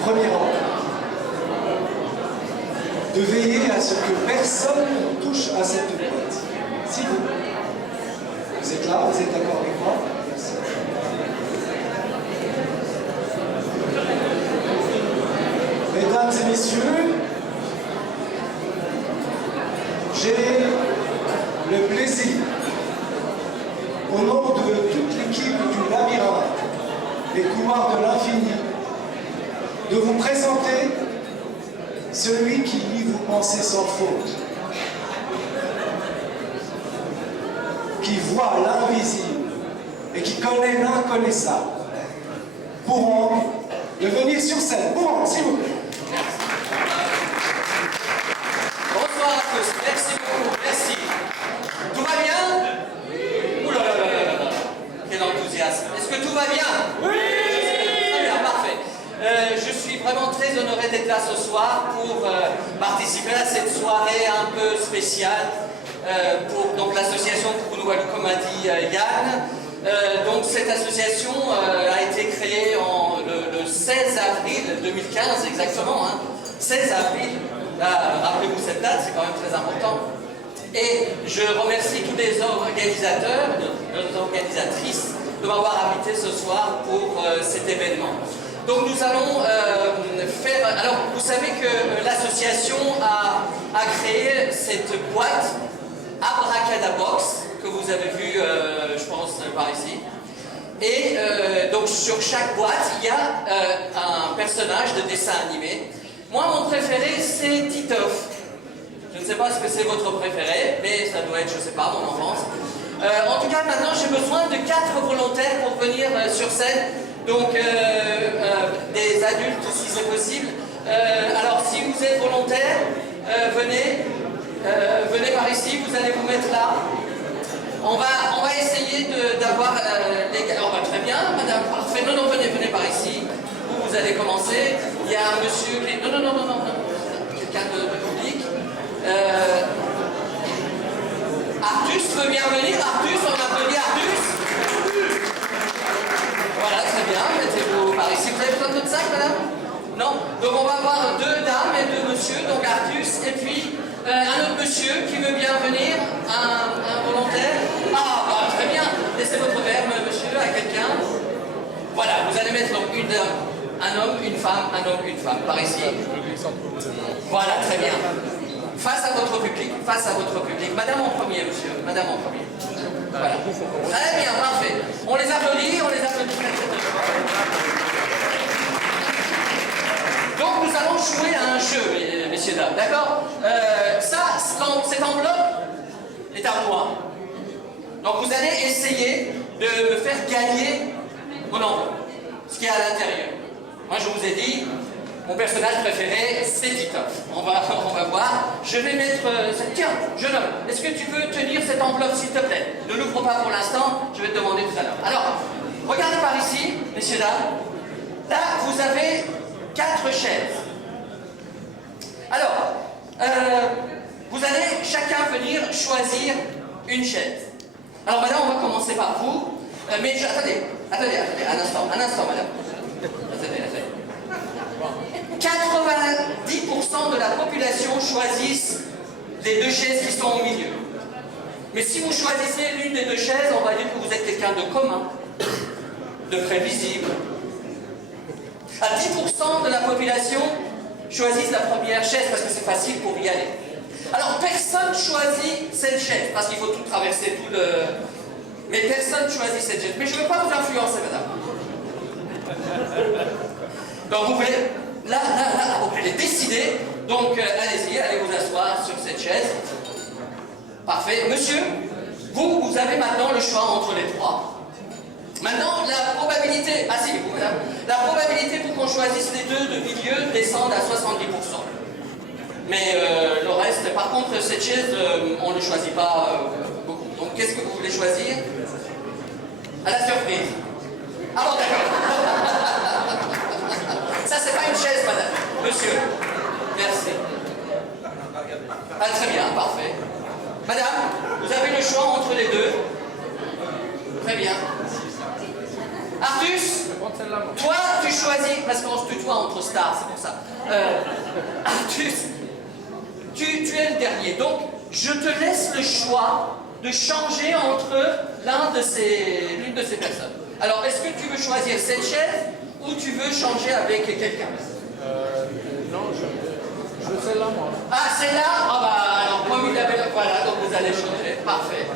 premier rang, de veiller à ce que personne ne touche à cette boîte. Si vous êtes là, vous êtes d'accord avec moi? Merci. Mesdames et messieurs, j'ai le plaisir, au nom de toute l'équipe du Labyrinthe, les couloirs de l'infini, de vous présenter celui qui lit vos pensées sans faute, qui voit l'invisible et qui connaît l'inconnaissable. Pourront de venir sur scène. Pourront, s'il vous plaît. Bonsoir à tous, merci beaucoup, merci. Tout va bien? Oui. Ouh là là là là là. Quel enthousiasme. Est-ce que tout va bien? Oui. Très bien, parfait. Je suis vraiment très honoré d'être là ce soir pour participer à cette soirée un peu spéciale pour l'association Kukunuwalu, comme a dit Yann. Donc cette association a été créée le 16 avril 2015 exactement, hein. 16 avril. Rappelez-vous cette date, c'est quand même très important. Et je remercie tous les organisateurs, les organisatrices, de m'avoir invité ce soir pour cet événement. Donc nous allons faire... Alors, vous savez que l'association a créé cette boîte Abracadabox, que vous avez vu, je pense, par ici. Et donc sur chaque boîte, il y a un personnage de dessin animé. Moi, mon préféré, c'est Titeuf. Je ne sais pas ce que c'est votre préféré, mais ça doit être, je ne sais pas, mon enfance. En tout cas, maintenant, j'ai besoin de 4 volontaires pour venir sur scène. Donc, des adultes, si c'est possible. Alors, si vous êtes volontaire, venez par ici, vous allez vous mettre là. On va essayer d'avoir les gars. Oh, bah, très bien, madame, parfait. Non, venez par ici. Vous allez commencer. Il y a un monsieur qui est... Non. Quelqu'un de public. Artus veut bien venir. Artus, on applaudit Artus. Voilà, très bien. Mettez-vous par ici. Vous avez besoin de votre sac, madame? Non. Donc on va avoir 2 dames et 2 messieurs. Donc Artus et puis un autre monsieur qui veut bien venir. Un volontaire. Ah, bah, très bien. Laissez votre verre, monsieur, à quelqu'un. Voilà, vous allez mettre donc une dame, un homme, une femme, un homme, une femme. Par ici. Voilà, très bien. Face à votre public, face à votre public. Madame en premier, monsieur. Madame en premier. Voilà. Très bien, parfait. On les applaudit, Donc nous allons jouer à un jeu, messieurs, dames, d'accord? Cette enveloppe est à moi. Donc vous allez essayer de me faire gagner mon enveloppe, ce qui est à l'intérieur. Moi je vous ai dit, mon personnage préféré, c'est Titeuf. On va voir. Je vais mettre... Tiens, jeune homme, est-ce que tu peux tenir cette enveloppe, s'il te plaît? Ne l'ouvre pas pour l'instant, je vais te demander tout à l'heure. Alors, regardez par ici, messieurs, dames. Là, vous avez 4 chaises. Alors, vous allez chacun venir choisir une chaise. Alors madame, on va commencer par vous. Mais attendez, un instant, madame. Attendez. 90% de la population choisissent les 2 chaises qui sont au milieu. Mais si vous choisissez l'une des 2 chaises, on va dire que vous êtes quelqu'un de commun, de prévisible. À 10% de la population choisissent la première chaise parce que c'est facile pour y aller. Alors personne choisit cette chaise parce qu'il faut tout traverser, tout le... Mais personne choisit cette chaise. Mais je ne veux pas vous influencer, madame. Donc vous voulez... Là, vous allez décider. Donc allez-y, allez vous asseoir sur cette chaise. Parfait. Monsieur, vous avez maintenant le choix entre les 3. Maintenant, la probabilité... Asseyez-vous, madame. La probabilité pour qu'on choisisse les 2 de milieu descend à 70%. Mais le reste... Par contre, cette chaise, on ne choisit pas beaucoup. Donc, qu'est-ce que vous voulez choisir? À la surprise. Ah bon, d'accord. Ça, c'est pas une chaise, madame. Monsieur. Merci. Ah, très bien, parfait. Madame, vous avez le choix entre les 2. Très bien. Artus, toi, tu choisis, parce qu'on se tutoie entre stars, c'est pour ça. Artus, tu es le dernier, donc je te laisse le choix de changer entre l'une de ces personnes. Alors, est-ce que tu veux choisir cette chaise ou tu veux changer avec quelqu'un? Non, je veux celle-là, moi. Ah, celle-là? Ah bah, alors, formidable. Voilà, donc vous allez changer. Parfait.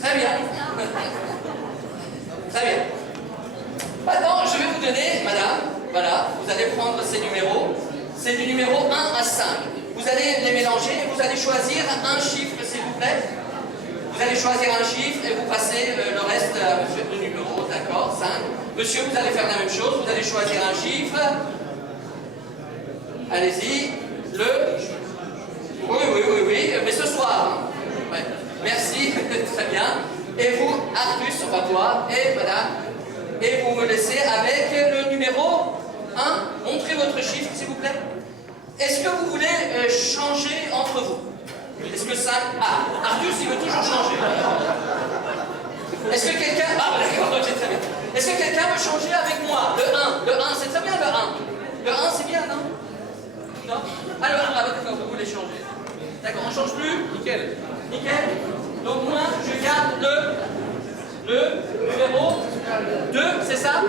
Très bien. Très bien. Maintenant, je vais vous donner, madame, voilà, vous allez prendre ces numéros. C'est du numéro 1 à 5. Vous allez les mélanger et vous allez choisir un chiffre, s'il vous plaît. Vous allez choisir un chiffre et vous passez le reste à monsieur le numéro, d'accord, 5. Monsieur, vous allez faire la même chose, vous allez choisir un chiffre. Allez-y, oui, mais ce soir. Hein. Ouais. Merci, très bien. Et vous, Artus, on va toi, et madame, et vous me laissez avec le numéro 1. Montrez votre chiffre, s'il vous plaît. Est-ce que vous voulez changer entre vous? Est-ce que ça... Ah, Artus, il veut toujours changer. Est-ce que quelqu'un... Ah, d'accord, ok, très bien. Est-ce que quelqu'un veut changer avec moi? Le 1, c'est très bien le 1. Le 1, c'est bien, non? Non? Ah, le 1, d'accord, vous voulez changer. D'accord, on ne change plus? Nickel. Nickel. Donc moi, je garde le numéro 2, c'est ça?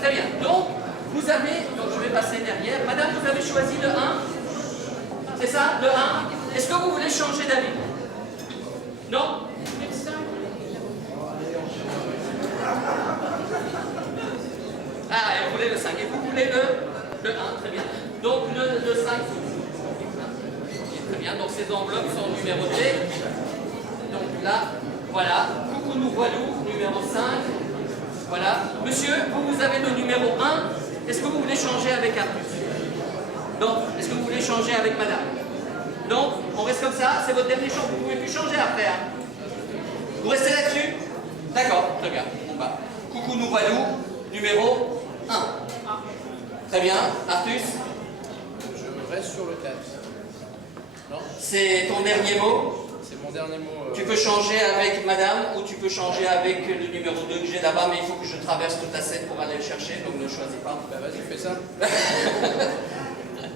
Très bien. Donc, vous avez... Donc, je vais passer derrière. Madame, vous avez choisi le 1? C'est ça, le 1? Est-ce que vous voulez changer d'avis? Non? Ah, et vous voulez le 5. Et vous voulez le 1, très bien. Donc, le 5, très bien. Donc, ces enveloppes sont numérotées. Donc, là, voilà. Coucou, nous voilou, numéro 5. Voilà. Monsieur, vous avez le numéro 1. Est-ce que vous voulez changer avec Artus? Non. Est-ce que vous voulez changer avec madame? Non. On reste comme ça. C'est votre dernier choix. Vous ne pouvez plus changer après. Hein. Vous restez là-dessus? D'accord. Très bien. Bon, bah. Coucou, nous voilou, numéro 1. Très bien. Artus? Je reste sur le 4. Non? C'est ton dernier mot? C'est mon dernier mot. Tu peux changer avec madame ou tu peux changer avec le numéro 2 que j'ai là-bas, mais il faut que je traverse toute la scène pour aller le chercher, donc ne choisis pas. Bah vas-y, fais ça.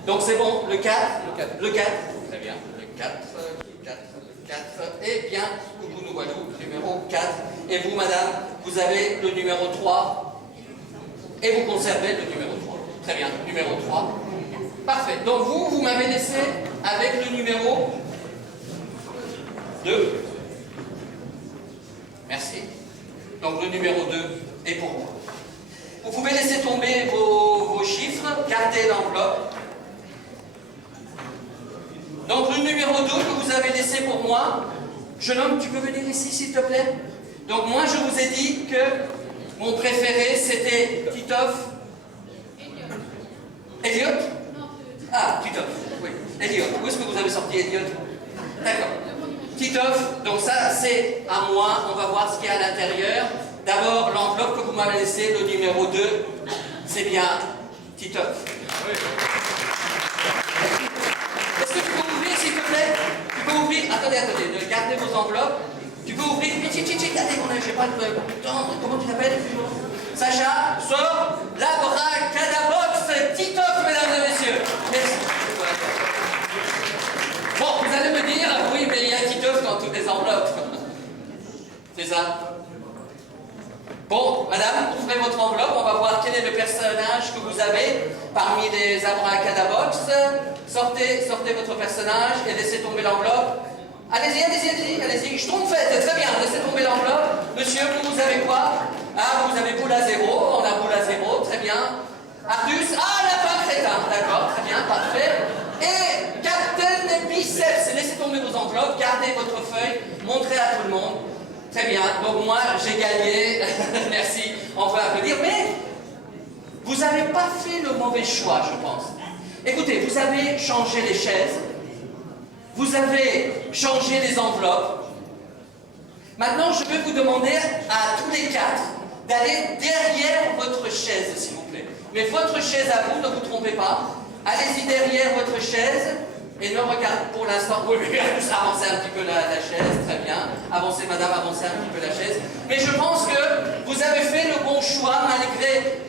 Donc c'est bon, le 4? Le 4. Le 4. Très bien. Le 4. Eh bien, coucou nous voilà, numéro 4. Et vous, madame, vous avez le numéro 3. Et vous conservez le numéro 3. Très bien, numéro 3. Parfait. Donc vous m'avez laissé avec le numéro 2. Merci. Donc le numéro 2 est pour moi. Vous pouvez laisser tomber vos chiffres, gardez l'enveloppe. Donc le numéro 2 que vous avez laissé pour moi, jeune homme, tu peux venir ici s'il te plaît? Donc moi je vous ai dit que mon préféré c'était Titoff. Elliot? Ah, Titoff, oui. Elliot. Où est-ce que vous avez sorti Elliot? D'accord. Titoff, donc ça c'est à moi, on va voir ce qu'il y a à l'intérieur. D'abord, l'enveloppe que vous m'avez laissée, le numéro 2, c'est bien Titoff. Oui. Est-ce que tu peux ouvrir s'il te plaît? Tu peux ouvrir, attendez, gardez vos enveloppes. Tu peux ouvrir, regardez, j'ai pas de temps, comment tu t'appelles? Sacha, sors l'abracadabox Titoff, mesdames et messieurs. Merci. Bon, vous allez me dire, oui, mais il y a Titoff dans toutes les enveloppes. C'est ça. Bon, madame, ouvrez votre enveloppe, on va voir quel est le personnage que vous avez parmi les abracadabox. Sortez votre personnage et laissez tomber l'enveloppe. Allez-y. Je trompe fait, très bien, laissez tomber l'enveloppe. Monsieur, vous avez quoi? Ah, vous avez boule à 0, on a boule à 0, très bien. Artus, lapin crétin, d'accord, très bien, parfait. Et Captain Biceps, laissez tomber vos enveloppes, gardez votre feuille, montrez à tout le monde. Très bien, donc moi j'ai gagné, merci, on peut applaudir, mais vous n'avez pas fait le mauvais choix, je pense. Écoutez, vous avez changé les chaises, vous avez changé les enveloppes. Maintenant, je vais vous demander à tous les 4 d'aller derrière votre chaise, s'il vous plaît. Mais votre chaise à vous, ne vous trompez pas. Allez-y derrière votre chaise. Et ne regarde pour l'instant, oui, juste avancer un petit peu la chaise, très bien. Avancez madame, avancez un petit peu la chaise. Mais je pense que vous avez fait le bon choix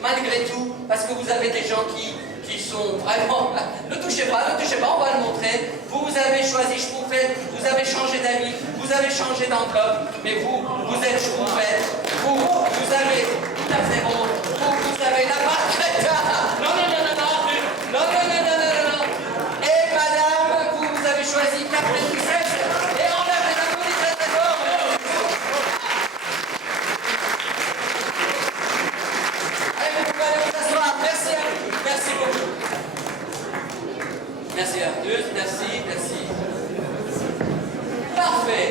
malgré tout, parce que vous avez des gens qui sont vraiment... Ne touchez pas, on va le montrer. Vous avez choisi Schtroumpfette, vous avez changé d'avis, vous avez changé d'enveloppe, mais vous êtes Schtroumpfette. Vous avez... Tout à fait bon. Vous avez la marque Crétin. Non. Et madame, vous avez choisi Captain Princess. Et on a fait applaudis très fort. Allez, vous pouvez aller vous asseoir. Merci à vous. Merci beaucoup. Merci Arthus, merci. Parfait.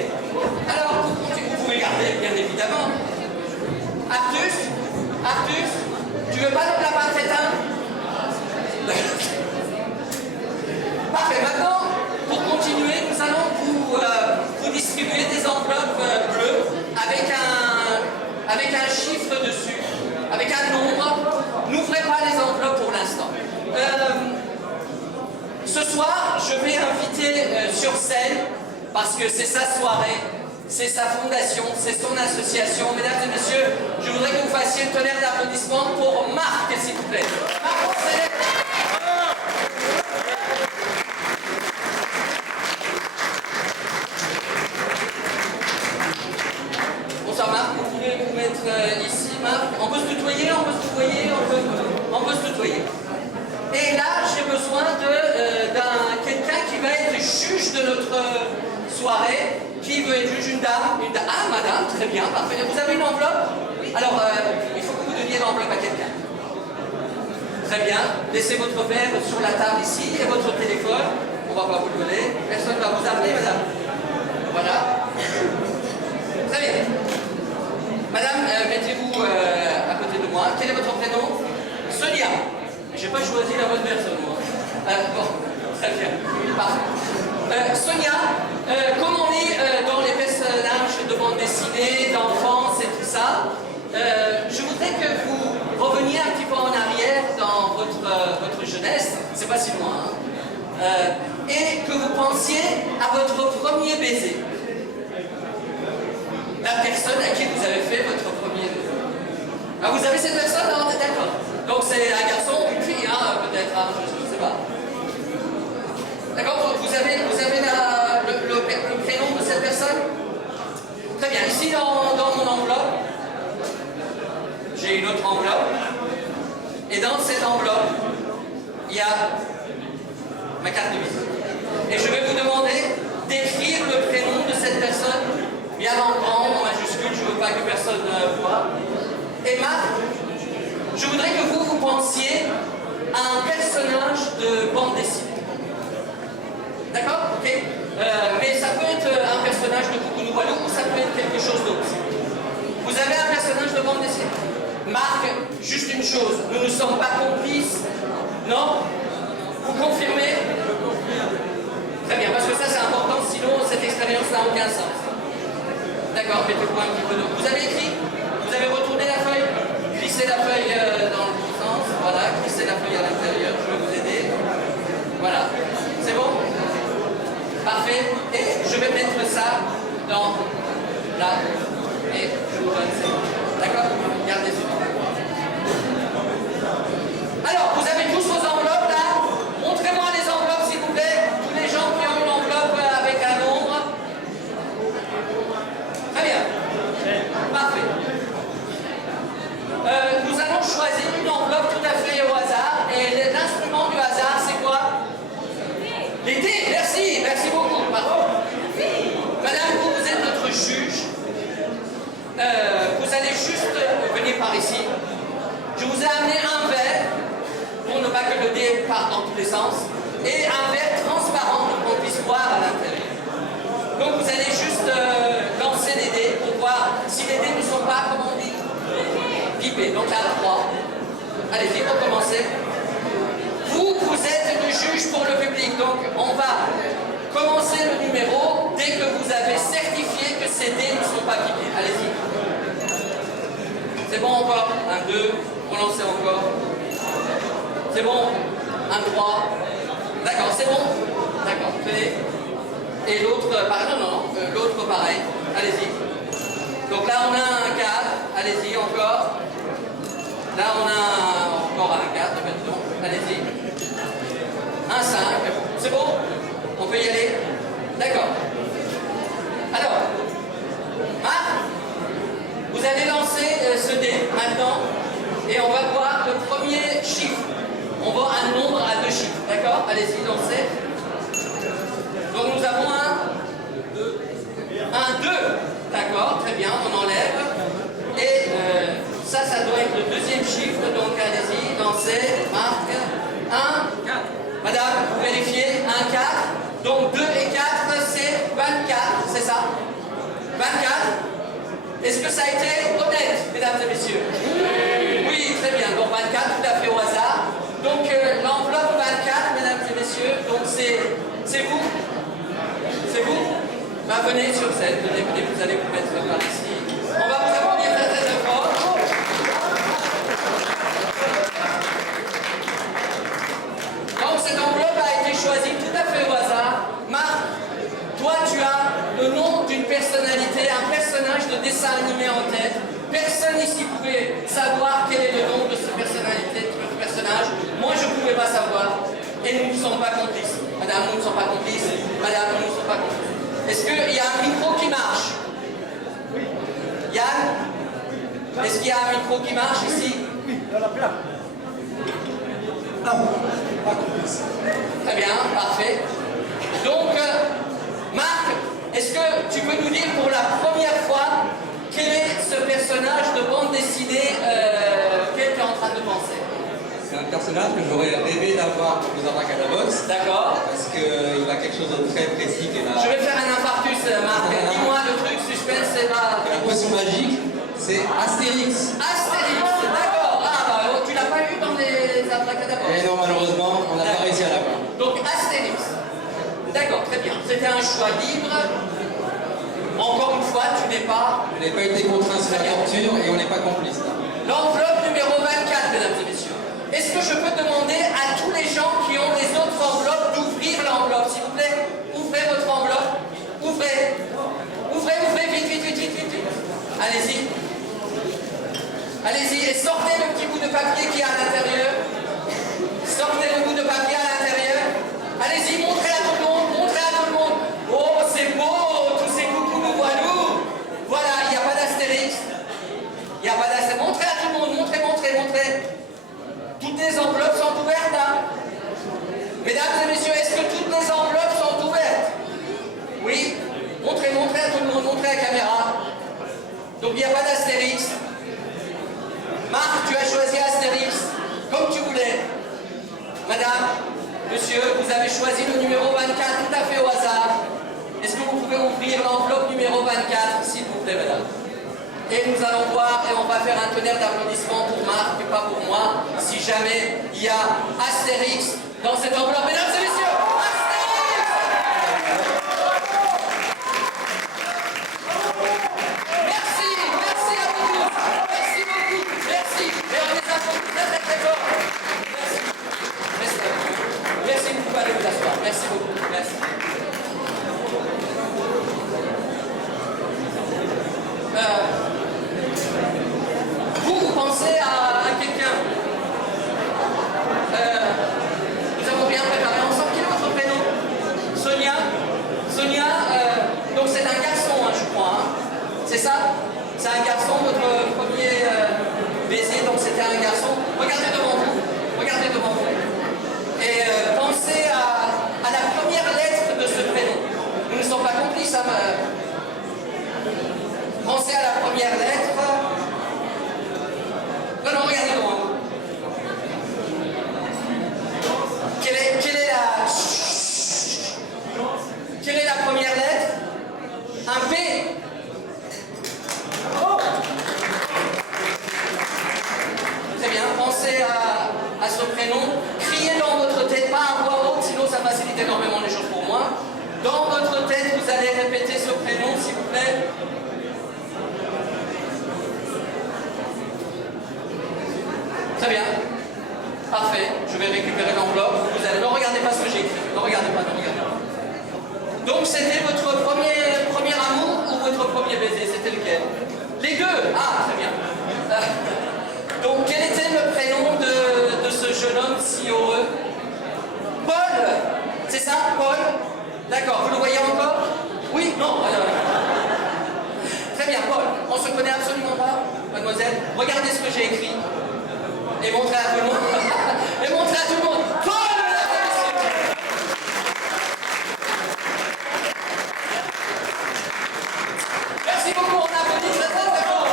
Alors, vous pouvez garder, bien évidemment. Arthus, tu veux pas le lapin crétin? Parfait. Maintenant, pour continuer, nous allons vous distribuer des enveloppes bleues avec un chiffre dessus, avec un nombre. N'ouvrez pas les enveloppes pour l'instant. Ce soir, je vais inviter sur scène, parce que c'est sa soirée, c'est sa fondation, c'est son association. Mesdames et messieurs, je voudrais que vous fassiez un tonnerre d'applaudissements pour Marc, s'il vous plaît. Marc, bonsoir Marc, vous pouvez vous mettre ici, Marc. On peut se tutoyer, on peut se tutoyer. Et là, j'ai besoin d'un quelqu'un qui va être juge de notre soirée. Qui veut être juge? Une dame. Ah, madame, très bien, parfait. Vous avez une enveloppe? Alors, il faut que vous donniez l'enveloppe à quelqu'un. Très bien. Laissez votre verre sur la table ici et votre téléphone. On va pas vous le donner. Personne ne va vous appeler, madame. Voilà. Très bien. Madame, mettez-vous à côté de moi. Quel est votre prénom? Sonia. J'ai pas choisi la bonne personne, moi. Bon, très bien. Parfait. Sonia, comme on est dans les personnages de bande dessinée, d'enfance et tout ça, je voudrais que vous reveniez un petit peu en arrière dans votre jeunesse, c'est pas si loin, hein, et que vous pensiez à votre premier baiser. La personne à qui vous avez fait votre premier baiser. Ah, vous avez cette personne? Non, d'accord. Donc c'est un garçon ou une fille, hein, peut-être, hein, je ne sais pas. D'accord, vous avez le prénom de cette personne? Très bien, ici dans mon enveloppe, j'ai une autre enveloppe. Et dans cette enveloppe, il y a ma carte de visite. Et je vais vous demander d'écrire le prénom de cette personne, bien en grand, en majuscule, je ne veux pas que personne voit. Et Marc, je voudrais que vous pensiez à un personnage de bande dessinée. D'accord? Ok. Mais ça peut être un personnage de Coucou nous Walou ou ça peut être quelque chose d'autre. Vous avez un personnage de bande dessinée? Marc, juste une chose, nous ne sommes pas complices. Non? Vous confirmez? Très bien, parce que ça c'est important, sinon cette expérience n'a aucun sens. D'accord, mettez-vous un petit peu d'eau. Vous avez écrit? Vous avez retourné la feuille? Glissez la feuille dans le bon sens. Voilà, glissez la feuille à l'intérieur, je vais vous aider. Voilà. C'est bon? Parfait. Et je vais mettre ça dans là. Et je vous donne ça. D'accord? Gardez ça. Alors, vous avez tous vos enveloppes là? Montrez-moi les enveloppes s'il vous plaît. Tous les gens qui ont une enveloppe avec un nombre. Très bien. Parfait. Nous allons choisir une enveloppe tout à fait au hasard. Et l'instrument du hasard, c'est quoi? L'été. Merci beaucoup. Bravo. Madame, vous êtes notre juge. Vous allez juste venir par ici. Je vous ai amené un verre pour ne pas que le dé parte dans tous les sens et un verre transparent pour qu'on puisse boire à l'intérieur. Donc vous allez juste lancer les dés pour voir si les dés ne sont pas, comment on dit, pipés. Donc là, 3. Allez-y, pour commencer. Vous êtes le juge pour le public, donc on va commencer le numéro dès que vous avez certifié que ces dés ne sont pas pipés. Allez-y. C'est bon encore? 1, 2, relancez encore. C'est bon? 1, 3. D'accord, c'est bon? D'accord, tenez. Et l'autre, l'autre pareil. Allez-y. Donc là, on a un 4. Allez-y, encore. Là, on a encore un 4. Allez-y. Un 5. C'est bon? On peut y aller? D'accord. Alors, vous allez lancer ce dé maintenant et on va voir le premier chiffre. On voit un nombre à 2 chiffres. D'accord? Allez-y, lancez. Donc nous avons un 2. D'accord, très bien, on enlève. Et ça doit être le deuxième chiffre. Donc allez-y, lancez, marque. 1, 4. Madame, vous vérifiez, 1, 4. Donc 2 et 4, c'est 24, c'est ça? 24. Est-ce que ça a été honnête, mesdames et messieurs? Oui, très bien. Donc 24, tout à fait au hasard. Donc l'enveloppe 24, mesdames et messieurs, donc c'est vous? C'est vous? Bah, venez sur scène, venez, vous allez vous mettre par ici. On va vous applaudir très très fort. Donc cette enveloppe a été choisie tout à fait au hasard. Marc, toi tu as le nom d'une personnalité, un personnage de dessin animé en tête. Personne ici pouvait savoir quel est le nom de cette personnalité, de ce personnage. Moi je ne pouvais pas savoir. Et nous ne sommes pas complices. Madame, nous ne sommes pas complices. Madame, nous ne sommes pas complices. Est-ce qu'il y a un micro qui marche? Oui. Yann? Est-ce qu'il y a un micro qui marche ici? Oui, dans la plaque. Ah, pas complice. Très bien, parfait. Donc, Marc, est-ce que tu peux nous dire pour la première fois quel est ce personnage de bande dessinée auquel tu es en train de penser? C'est un personnage que j'aurais rêvé d'avoir pour les Abracadabox. D'accord. Parce qu'il a quelque chose de très précis qui est là. Je vais faire un infarctus, Marc. Dis-moi le truc, suspense, c'est pas... La potion magique, c'est Astérix. Astérix, d'accord. Ah bah tu l'as pas eu dans les Abracadabox. Et non, malheureusement, on n'a pas réussi à l'avoir. Donc Astérix. D'accord, très bien. C'était un choix libre. Encore une fois, tu n'es pas... On n'a pas été contraints sur la torture et on n'est pas complices. L'enveloppe numéro 24, mesdames et messieurs. Est-ce que je peux demander à tous les gens qui ont les autres enveloppes d'ouvrir l'enveloppe, s'il vous plaît? Ouvrez votre enveloppe. Ouvrez. Ouvrez, vite. Allez-y. Allez-y et sortez le petit bout de papier qui est à l'intérieur. Sortez le bout de papier à l'intérieur. Allez-y, montrez à tout le monde. Oh, c'est beau, tous ces coucous nous voilou. Voilà, il n'y a pas d'Astérix. Montrez à tout le monde, montrez. Toutes les enveloppes sont ouvertes, hein? Mesdames et messieurs, est-ce que toutes les enveloppes sont ouvertes? Oui? Montrez à tout le monde, montrez à la caméra. Donc il n'y a pas d'Astérix. Marc, tu as choisi Astérix, comme tu voulais. Madame, monsieur, vous avez choisi le numéro 24 tout à fait au hasard. Est-ce que vous pouvez ouvrir l'enveloppe numéro 24, s'il vous plaît, madame? Et nous allons voir, et on va faire un tonnerre d'applaudissements pour Marc, et pas pour moi, si jamais il y a Astérix dans cette enveloppe. Mesdames et messieurs, Astérix! Merci à vous tous. Merci beaucoup. Merci. Et on les applaudit très fort. Merci beaucoup, allez vous asseoir. Merci beaucoup. Merci. Vous pensez à quelqu'un. Nous avons bien préparé ensemble. Quel est votre prénom? Sonia. Donc c'est un garçon, hein, je crois. Hein. C'est ça? C'est un garçon, votre premier baiser, donc c'était un garçon. Regardez devant vous. Et pensez à la première lettre de ce prénom. Nous ne sommes pas complices, hein, pensez à la première lettre. Non, regardez devant vous. Quelle est la première lettre? Un P. Très bien, pensez à ce prénom. Criez dans votre tête, pas à voix haute, sinon ça facilite énormément les choses pour moi. Dans votre tête, vous allez répéter ce prénom, s'il vous plaît. Très bien. Parfait. Je vais récupérer l'enveloppe. Vous allez... Ne regardez pas ce que j'ai écrit. Ne regardez pas. Donc c'était votre premier amour ou votre premier baiser? C'était lequel? Les deux. Ah, très bien. Donc quel était le prénom de ce jeune homme si heureux? Paul. C'est ça, Paul? D'accord, vous le voyez encore? Oui? Non? Très bien, Paul. On se connaît absolument pas, mademoiselle? Regardez ce que j'ai écrit. Et montrez à tout le monde. Et montrez à tout le monde. Paul! Merci beaucoup, on applaudit très très très fort.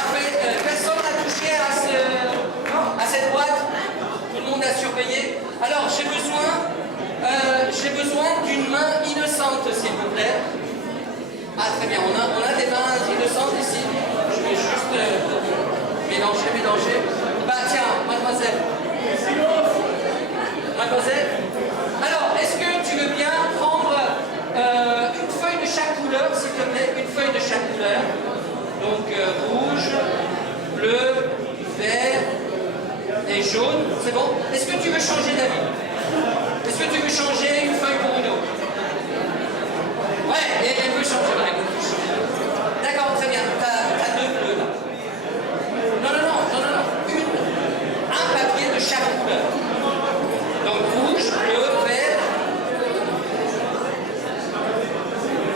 Après, personne n'a touché à cette boîte. Tout le monde a surveillé. Alors, j'ai besoin d'une main innocente, s'il vous plaît. Ah, très bien, on a des mains innocentes ici. Je vais juste mélanger. Bah tiens, mademoiselle. Mademoiselle. Alors, est-ce que tu veux bien prendre une feuille de chaque couleur, s'il te plaît, une feuille de chaque couleur. Donc rouge, bleu, vert et jaune. C'est bon? Est-ce que tu veux changer d'avis? Est-ce que tu veux changer une feuille pour une autre? Ouais, et elle veut changer. D'accord, très bien. T'as deux bleus là. Non. Un papier de chaque couleur. Donc rouge, bleu, vert.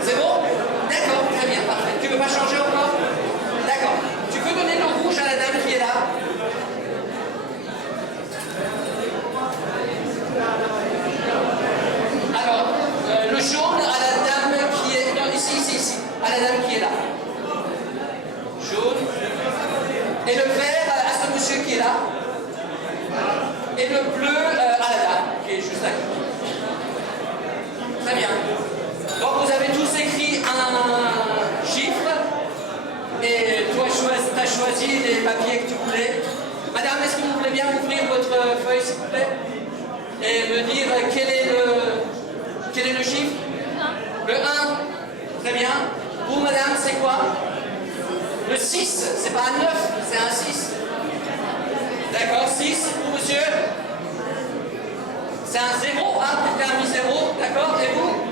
C'est bon? D'accord, très bien, parfait. Tu veux pas changer encore? D'accord. Tu peux donner le rouge à la dame qui est là? Alors, le jaune à la dame qui est... Non, ici. À la dame qui est là. Jaune. Et le vert à ce monsieur qui est là. Et le bleu à la dame qui est juste là. Très bien. Donc vous avez tous écrit un chiffre. Et toi, tu as choisi les papiers que tu voulais. Madame, est-ce que vous voulez bien ouvrir votre feuille, s'il vous plaît? Et me dire quel est le chiffre? Le 1. Très bien. Vous, madame, c'est quoi? Le 6. C'est pas un 9, c'est un 6. D'accord, 6. Vous, monsieur? C'est un 0, hein? Quelqu'un a mis 0. D'accord. Et vous?